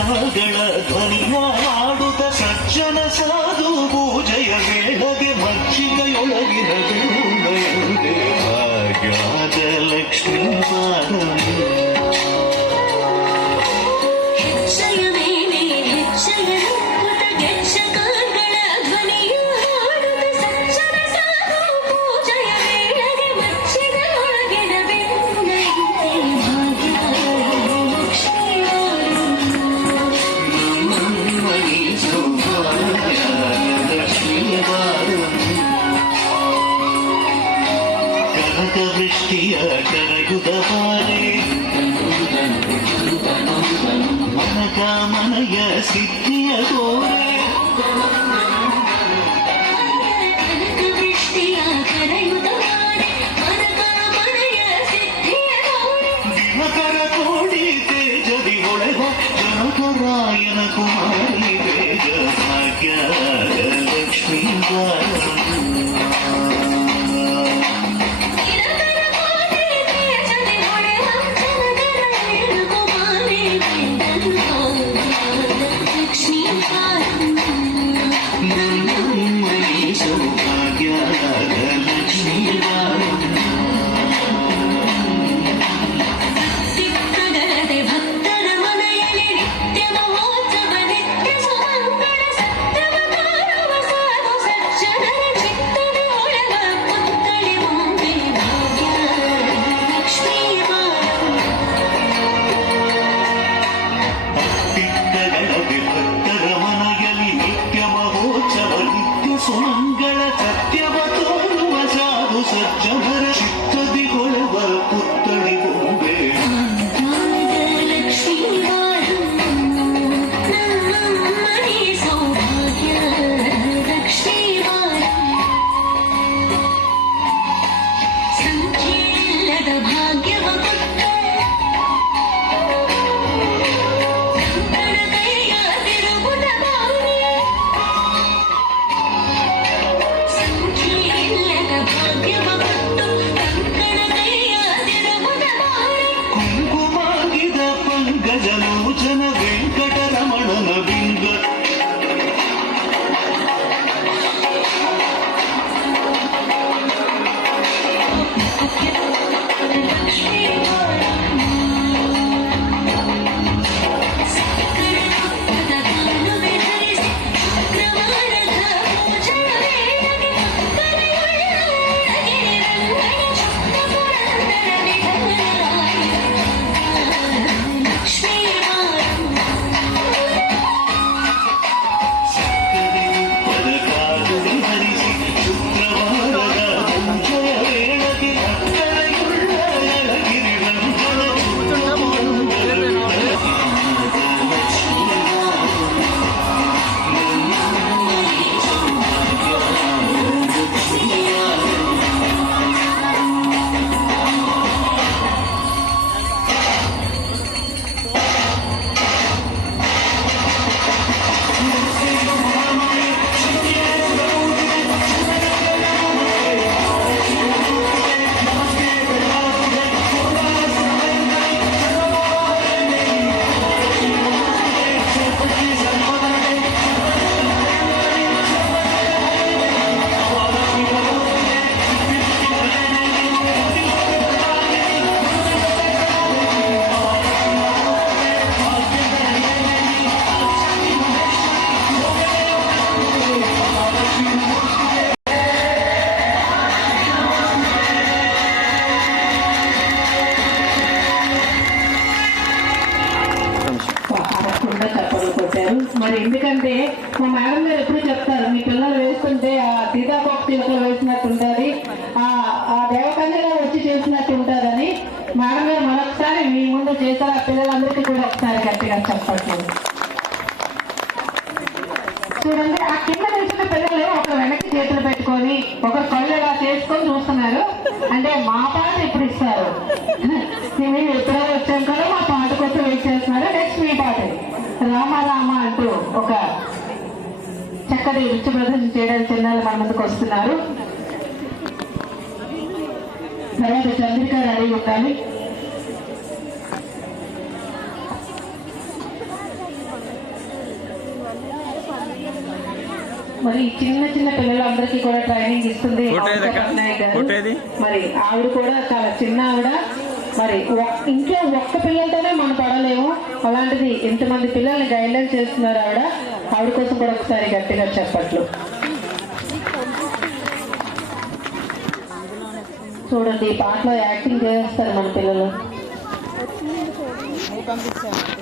ಘಂಟಾಗಳ ಧ್ವನಿಯ ಹಾಡುತ್ತ ಸಜ್ಜನ ಸಾಧು ಪೂಜೆಯ ವೇಳೆಗೆ ಮಜ್ಜಿಗೆಯೊಳಗಿನ ಗರುಡೆಯುವುದೇ ಭಾಗ್ಯದ ಲಕ್ಷ್ಮೀ ವೃಷ್ಟಿಯ ಕರಗುದ ಬಾರೆ ಮನಕಾಮನೆಯ ಸಿದ್ಧಿಯ ತೋರೆ ದಿನಕರ ಕೋಡಿ ತೇಜದಿ ಹೊಳೆವ ಜನಕರಾಯನ ಕುಮಾರಿ ವೇದ ಭಾಗ್ಯ ಲಕ್ಷ್ಮೀ ಸುಮಂಗಳ ಸತ್ಯವ ತೋರುವ ಸಾಧು ಸಜ್ಜನರ ಚಿತ್ತದಿ ಕೊಳೆವ ಪುತ್ತಳಿ ಬೊಂಬೆ ಸಂಖ್ಯೆಯಿಲ್ಲದ ಭಾಗ್ಯವ ಗಜಲೋಚನ ವೆಂಕಟರಮಣನ ಬಿಂಬ మరి ఎందుకంటే మా మేడం గారు ఎప్పుడు చెప్తారు మీ పిల్లలు వేస్తుంటే ఆ సీతాపక్షి వేసినట్టు ఉంటుంది, ఆ దేవకన్యగా వచ్చి చేసినట్టు ఉంటుందని మేడం గారు మరొకసారి మీ ముందు చేశారు. ఆ పిల్లలందరికీ కూడా ఒకసారి గట్టిగా చెప్పట్లేదు. చూడండి, ఆ కింద నిలిచిన పిల్లలు ఒక వెనక్కి చేతులు పెట్టుకొని ఒక కళ్ళు ఇలా చేసుకొని చూస్తున్నారు. అంటే మా పాట ఇప్పుడు ఇస్తారు, మేము ఎప్పుడో వచ్చాం కదా మా పాట కోసం వెయిట్ చేస్తున్నారు. నెక్స్ట్ మీ పాట రామ రామ అంటూ ఒక చక్కటి నృత్య ప్రదర్శన చేయడానికి చిన్నాళ్ళు మన ముందుకు వస్తున్నారు. తర్వాత చంద్రిక రెడీ ఉండాలి. మరి ఈ చిన్న చిన్న పిల్లలందరికీ కూడా ట్రైనింగ్ ఇస్తుంది మమతా పట్నాయక్ గారు. మరి ఆవిడ కూడా చాలా చిన్న ఆవిడ. మరి ఇంట్లో ఒక్క పిల్లలతోనే మనం పడలేము, అలాంటిది ఎంతమంది పిల్లల్ని గైడ్లైన్ చేస్తున్నారు ఆవిడ. ఆవిడ కోసం కూడా ఒకసారి గట్టిగా చెప్పట్లు. చూడండి, ఈ పాటలో యాక్టింగ్ చేస్తారు మన పిల్లలు. పంపించాను